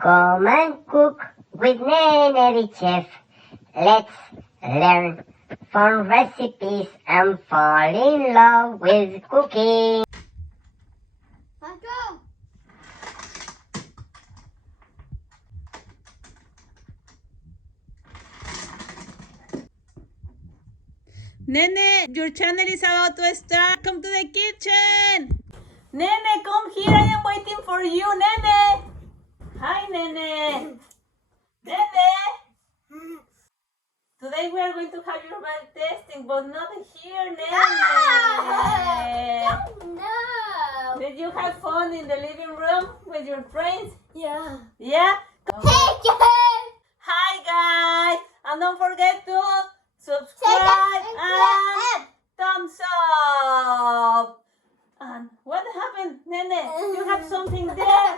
Come and cook with Nene the chef. Let's learn fun recipes and fall in love with cooking. Let's go. Nene, your channel is about to start. Come to the kitchen. Nene, come here. I am waiting for you, Nene. Hi, Nene. Nene. Today we are going to have your bag testing, but not here, Nene. No. Did you have fun in the living room with your friends? Yeah. Yeah? Hey, Hi, guys. And don't forget to subscribe and thumbs up. And what happened, Nene? You have something there.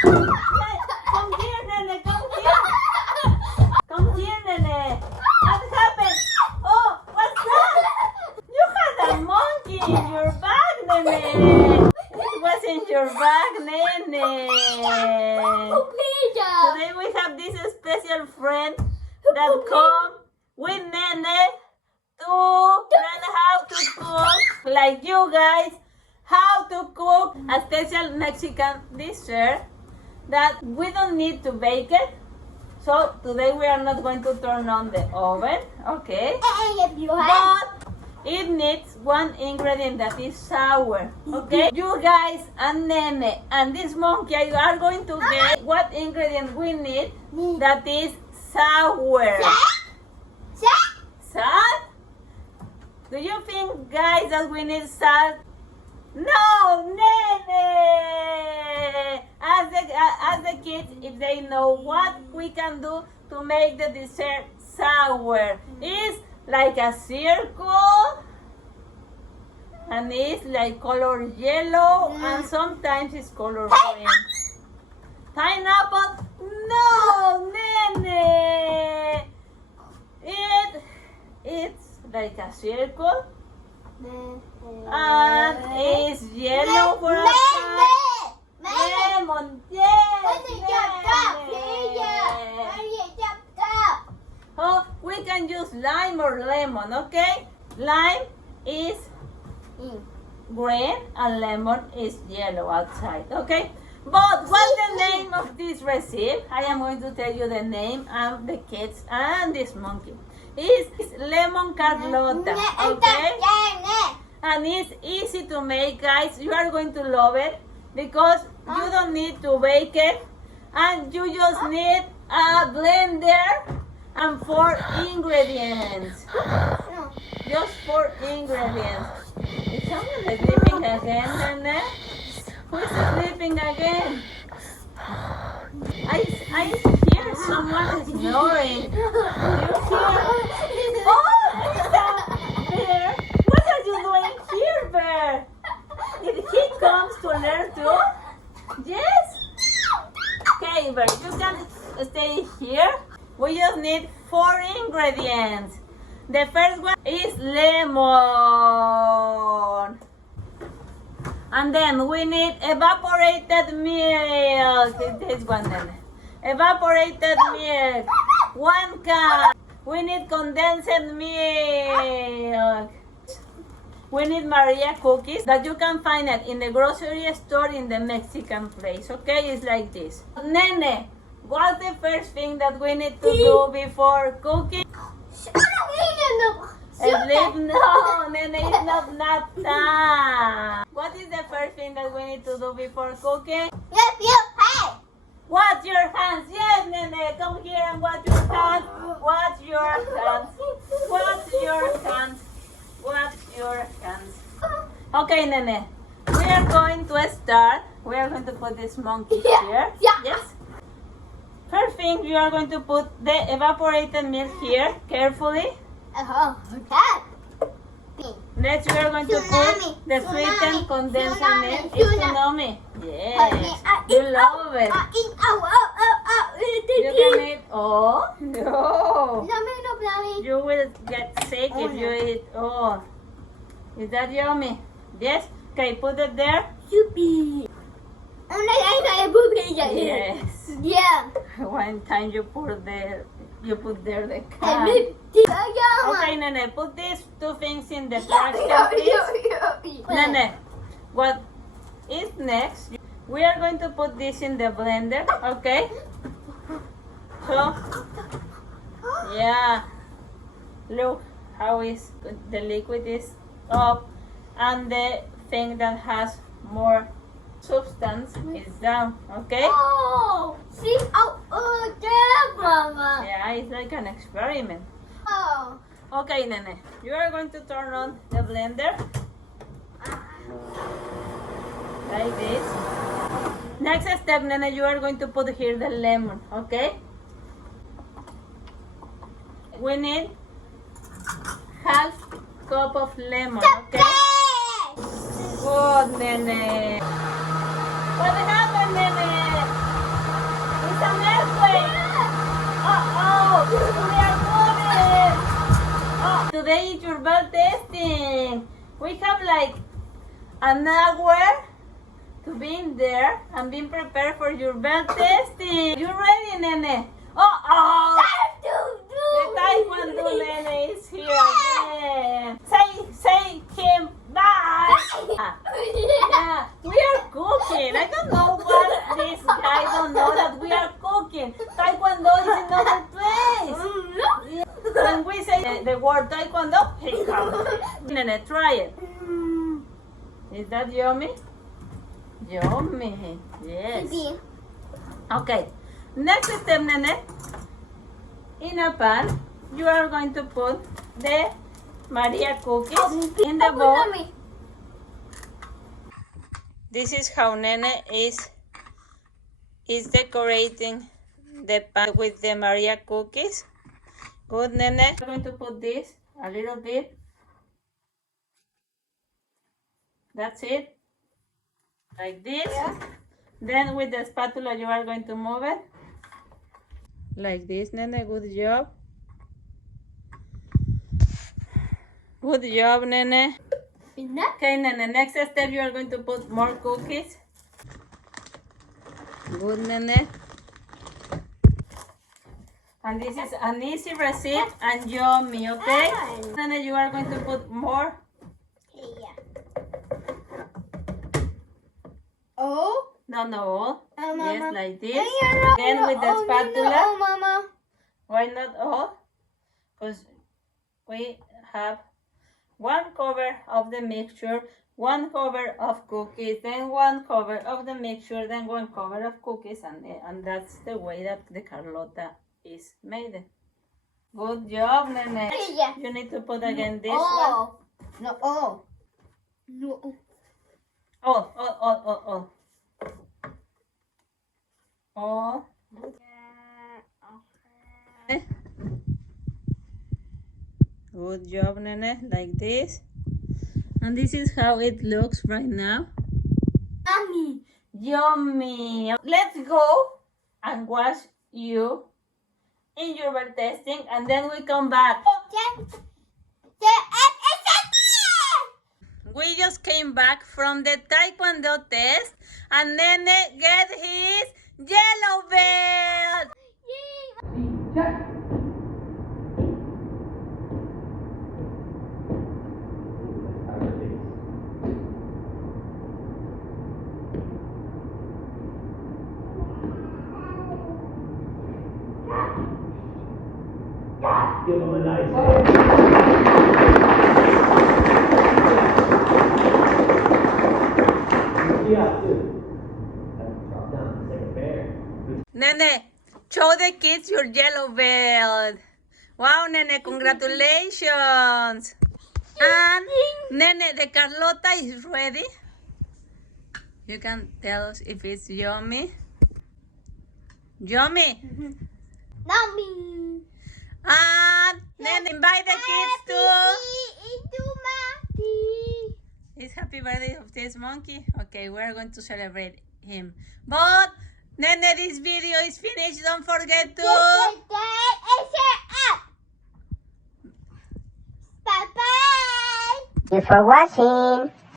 Come here, Nene. Come here. Come here, Nene. What happened? Oh, what's that? You had a monkey in your bag, Nene. It was in your bag, Nene. Today we have this special friend that come with Nene to learn how to cook, like you guys, how to cook a special Mexican dessert that we don't need to bake it. So today we are not going to turn on the oven, okay? But it needs one ingredient that is sour, okay? You guys and Nene and this monkey are going to get what ingredient we need that is sour. Salt? Do you think, guys, that we need salt? No, Nene! Ask the kids if they know what we can do to make the dessert sour. It's like a circle, and it's like color yellow, and sometimes it's color green. Pineapple? No, Nene! It's like a circle, and it's yellow for a side. Lemon, yes, oh, we can use lime or lemon, okay? Lime is green and lemon is yellow outside, okay? But what's the name of this recipe? I am going to tell you the name and the kids and this monkey. It's lemon Carlota, okay? And it's easy to make, guys. You are going to love it because you don't need to bake it, and you just need a blender and 4 ingredients. Just 4 ingredients. Is someone sleeping again, Nene? Who is sleeping again? I hear someone snoring. You hear? Oh, Bear! What are you doing here, Bear? Did he comes to learn too? Yes? Okay, Bear, you can stay here. We just need 4 ingredients. The first one is lemon. And then we need evaporated milk. This one then. Evaporated milk. 1 cup. We need condensed milk. We need Maria cookies that you can find it in the grocery store in the Mexican place. Okay, it's like this. Nene, what's the first thing that we need to do before cooking? Sleep? No, Nene, it's not nap time. What is the first thing that we need to do before cooking? Wash your hands. Yes, Nene, come here and wash your hands. Wash your hands. Wash your hands. Wash your hands. Okay, Nene, we are going to start. We are going to put this monkey here. Yes? First thing, you are going to put the evaporated milk here, carefully. Next, we are going to put the sweetened condensed milk. It's tsunami. Yes, you love it. You can eat. Oh, no. You will get sick if you eat. Oh, is that yummy? Yes? Okay, put it there. Yuppie. Yes. Yeah. One time you put there the And cat. Okay, Nene, put these two things in the traction, please. Nene, what is next? We are going to put this in the blender, okay? So, yeah. Look how is the liquid is up and the thing that has more substance is down, okay? Oh, see? Oh, there, Mama. Yeah, it's like an experiment. Oh. Okay, Nene, you are going to turn on the blender like this. Next step, Nene, you are going to put here the lemon, okay? We need half cup of lemon, okay? Good, Nene. What happened, Nene? It's an earthquake. Uh-oh, we are moving. Oh, today is your bell testing. We have like an hour to be in there and being prepared for your bell testing. You ready, Nene? Uh-oh. The Taekwondo Nene is here again. Say him bye. Yeah, we are cooking. I don't know what this guy don't know that we are cooking. Taekwondo is in another place. Yeah. When we say the word Taekwondo, he comes. Nene, try it. Is that yummy? Yummy. Yes. Okay. Next step, Nene. In a pan, you are going to put the Maria cookies in the bowl. This is how Nene is decorating the pan with the Maria cookies. Good, Nene. I'm going to put this a little bit. That's it. Like this. Yeah. Then with the spatula you are going to move it. Like this, Nene. Good job. Good job, Nene. Okay, Nene. Next step, you are going to put more cookies. Good, Nene. And this is an easy recipe and yummy, okay? Nene, you are going to put more. Oh? No. Yes, Mama. like this. Then with the spatula. Mama. Why not all? Because we have one cover of the mixture, one cover of cookies, then one cover of the mixture, then one cover of cookies, and that's the way that the Carlota is made. Good job, Nene. Yeah. You need to put again this one. No, oh. No. Oh. Good job, Nene. Like this. And this is how it looks right now. Yummy. Let's go and watch you in your birth testing, and then we come back. We just came back from the Taekwondo test, and Nene get his yellow belt. Give him a nice yeah, too. Drop down, like a bear. Nene, show the kids your yellow belt. Wow, Nene, congratulations. And Nene, the Carlota is ready. You can tell us if it's yummy. Yummy. Mommy. And Nene, invite the kids too. It's happy birthday of this monkey. Okay, we're going to celebrate him. But Nene, this video is finished. Don't forget to Bye-bye. Thank you for watching.